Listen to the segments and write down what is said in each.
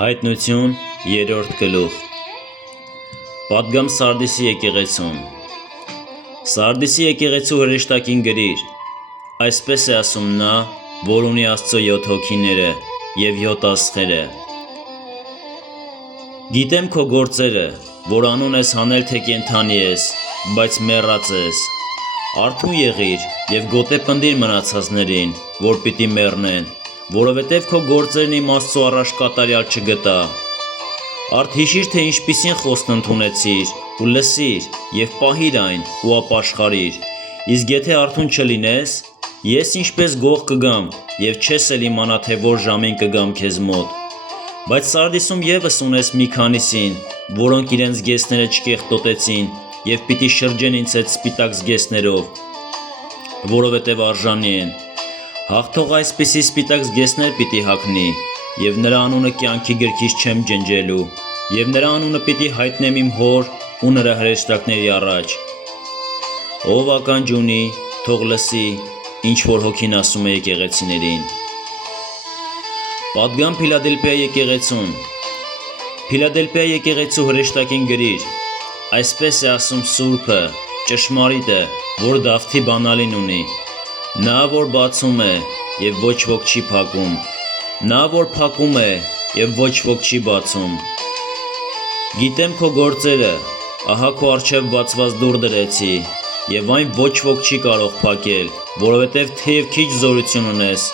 Հայտնություն 3-րդ գլուխ Պատգամ Սարդիսի եկեղեցուն Սարդիսի եկեղեցու հրեշտակին գրիր. Այսպես է ասում նա, որ ունի Աստծո 7 հոգիները և 7 աստղերը. Գիտեմ քո գործերը, որ անուն ես հանել թե կենդանի ես, բայց մեռած ես. Արթուն եղիր և գոտե պնդիր մնացածներին, որ պիտի մեռնեն, որովհետև քո գործերն իմ Աստծո առաջ կատարյալ չգտա. Արդ հիշիր, թե ինչպիսին խոստ ընդունեցիր, ու լսիր, և պահիր այն, ու ապաշխարիր, իսկ եթե արթուն չլինես, ես ինչպես գող կգամ, և չես էլ իմանա, թե որ ժամին կգամ քեզ մոտ. Բայց Սարդիսում ևս ունես մի քանիսին, որոնք իրենց զգեստները չկեղտոտեցին, և պիտի շրջեն ինձ հետ սպիտակ զգեստներով, որովհետև արժանի են. Հաղթող այսպիսի սպիտակ զգեստներ պիտի հագնի, և նրա անունը կյանքի գրքից չեմ ջնջելու, և նրա անունը պիտի հայտնեմ իմ հոր ու նրա հրեշտակների առաջ. Ով ականջ ունի, թող լսի, ինչ որ հոգին ասում է եկեղեցիներին: Պատգամ Փիլադելփիա եկեղեցուն Փիլադելփիա եկեղեցու հրեշտակին գրիր. Այսպես է ասում Սուրբը, ճշմարիտը, որ Դավթի բանալին ունի. նա, որ բացում է, և ոչ ոք չի փակում, նա, որ փակում է, և ոչ ոք չի բացում: Գիտեմ քո գործերը, ահա քո առջև բացված դուռ դրեցի, և այն ոչ ոք չի կարող փակել, որովհետև թեև քիչ զորություն ունես,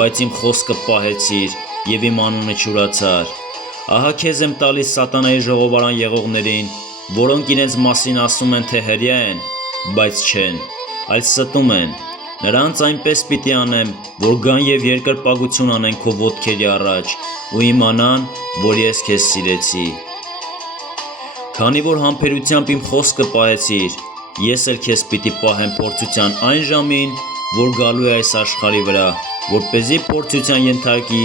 բայց իմ խոսքը պահեցիր, և իմ անունը չուրացար: Ահա քեզ եմ տալիս սատանայի ժողովարան եղողներին, որոնք իրենց մասին ասում են, թե հրյա են, բայց չեն, այլ ստում են: Նրանց այնպես պիտի անեմ, որ գան և երկրպագություն անեն քո ոտքերի առաջ, ու իմանան, որ ես քեզ սիրեցի: Քանի որ համբերությամբ իմ խոսքը պահեցիր, ես էլ քեզ պիտի պահեմ փորձության այն ժամին, որ գալու է այս աշխարհի վրա, որպեսզի փորձության ենթարկի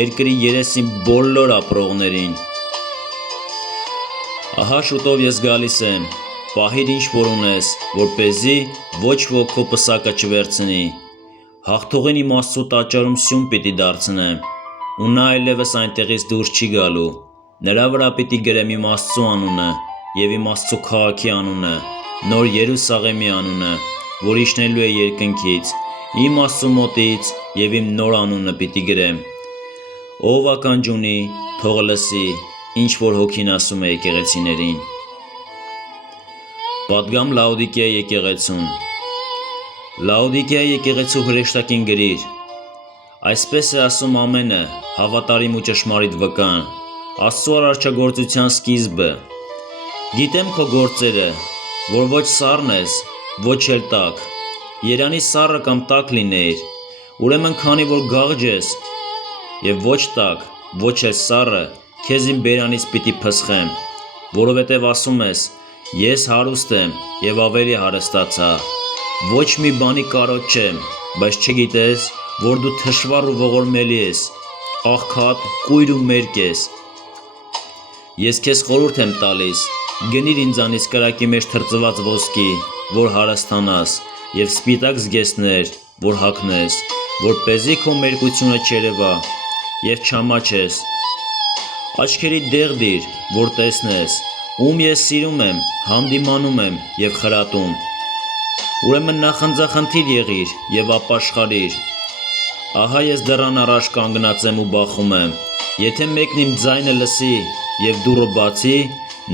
երկրի երեսին բոլոր ապրողներին: Ահա շուտով ես գալիս եմ, պահիր ինչ որ ունես, որպեսզի ոչ ոք քո պսակը չվերցնի: Հաղթողին իմ Աստծո տաճարում սյուն պիտի դարձնեմ, ու նա այլևս այնտեղից դուրս չի գալու: Նրա վրա պիտի գրեմ իմ Աստծո անունը և իմ Աստծո քաղաքի անունը, Նոր Երուսաղեմի անունը, որ իջնելու է երկնքից, իմ Աստծու մոտից, և իմ նոր անունը պիտի գրեմ: Ով ականջ ունի, թող լսի, ինչ որ հոգին ասում է եկեղեցիներին: Պատգամ Լաոդիկեա եկեղեցուն Լաոդիկեա եկեղեցու հրեշտակին գրիր. Այսպես է ասում Ամենը, հավատարիմ ու ճշմարիտ վկան, Աստծո արարչագործության սկիզբը: Գիտեմ քո գործերը, որ ոչ սառն ես, ոչ էլ տաք: Երանի սառը կամ տաք լինեիր: Ուրեմն քանի որ գաղջ ես և ոչ տաք, ոչ էլ սառը, քեզ իմ բերանից պիտի փսխեմ: Որովհետև ասում ես. ես հարուստ եմ և ավելի հարստացա: Ոչ մի բանի կարոտ չեմ, բայց չգիտես, որ դու թշվառ ու ողորմելի ես, աղքատ, կույր ու մերկ ես: Ես քեզ խորհուրդ եմ տալիս. գնիր ինձանից կրակի մեջ թրծված ոսկի, որ հարստանաս, և սպիտակ զգեստներ, որ հագնես, որպեսզի քո մերկությունը չերևա, և չամաչես: Աչքերիդ դեղ դիր, որ տեսնես, ում ես սիրում եմ, հանդիմանում եմ և խրատում: Ուրեմն նախընձախնդիր եղիր և ապաշխարիր: Ահա ես դռան առաջ կանգնած եմ ու բախում եմ: Եթե մեկն իմ ձայնը լսի և դուռը բացի,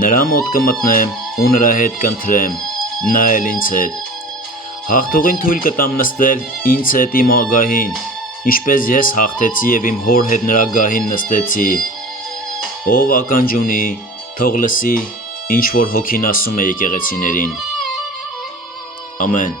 նրա մոտ կմտնեմ ու նրա հետ կընթրեմ, նա էլ ինձ հետ: Հաղթողին թույլ կտամ նստել ինձ հետ իմ գահին, ինչպես ես հաղթեցի և իմ հոր հետ նրա գահին նստեցի: Ով ականջ ունի, թող լսի, ինչ որ հոգին ասում է եկեղեցիներին: Ամեն: